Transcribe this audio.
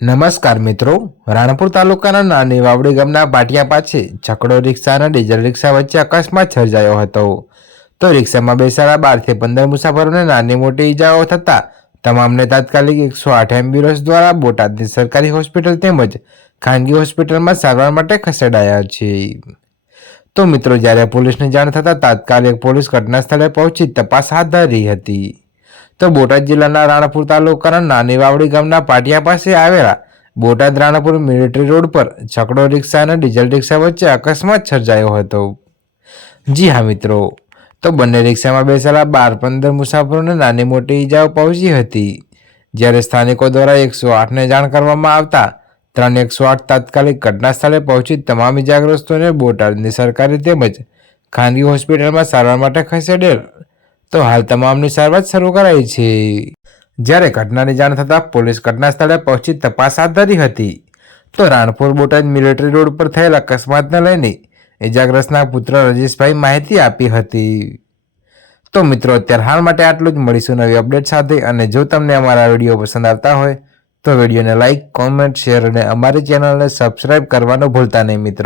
નમસ્કાર મિત્રો, રાણપુર તાલુકાના નાની વાવડી ગામના પાટિયા પાસે છકડો રિક્ષા અને ડીઝલ રિક્ષા વચ્ચે અકસ્માત સર્જાયો હતો. તો રિક્ષામાં બેસાડા 12 થી 15 મુસાફરોને નાની મોટી ઈજાઓ થતા તમામને તાત્કાલિક 108 એમ્બ્યુલન્સ દ્વારા બોટાદની સરકારી હોસ્પિટલ તેમજ ખાનગી હોસ્પિટલમાં સારવાર માટે ખસેડાયા છે. તો મિત્રો, જ્યારે પોલીસને જાણ થતાં તાત્કાલિક પોલીસ ઘટના સ્થળે પહોંચી તપાસ હાથ ધરી હતી. તો બોટાદ જિલ્લાના રાણપુર તાલુકાના નાની વાવડી ગામના પાટિયા પાસે આવેલા બોટાદ રાણપુર મિલિટરી રોડ પર છકડો રિક્ષા અને ડીઝલ રિક્ષા વચ્ચે અકસ્માત સર્જાયો હતો. જી હા મિત્રો, તો બંને રિક્ષામાં બેસેલા 12-15 મુસાફરોને નાની મોટી ઈજાઓ પહોંચી હતી. જ્યારે સ્થાનિકો દ્વારા 108ને જાણ કરવામાં આવતા 108 તાત્કાલિક ઘટના સ્થળે પહોંચી તમામ ઈજાગ્રસ્તોને બોટાદની સરકારી તેમજ ખાનગી હોસ્પિટલમાં સારવાર માટે ખસેડેલ. તો હાલ તમામની સારવાર શરૂ કરાઈ છે. જ્યારે ઘટનાની જાણ થતાં પોલીસ ઘટના સ્થળે પહોંચી તપાસ હાથ ધરી હતી. તો રાણપુર બોટાદ મિલિટરી રોડ પર થયેલ અકસ્માતને લઈને ઇજાગ્રસ્તના પુત્ર રજેશભાઈ માહિતી આપી હતી. તો મિત્રો, અત્યારે હાલ માટે આટલું જ. મળીશું નવી અપડેટ સાથે. અને જો તમને અમારા વિડીયો પસંદ આવતા હોય તો વિડીયોને લાઇક, કોમેન્ટ, શેર અને અમારી ચેનલને સબસ્ક્રાઇબ કરવાનું ભૂલતા નહીં મિત્રો.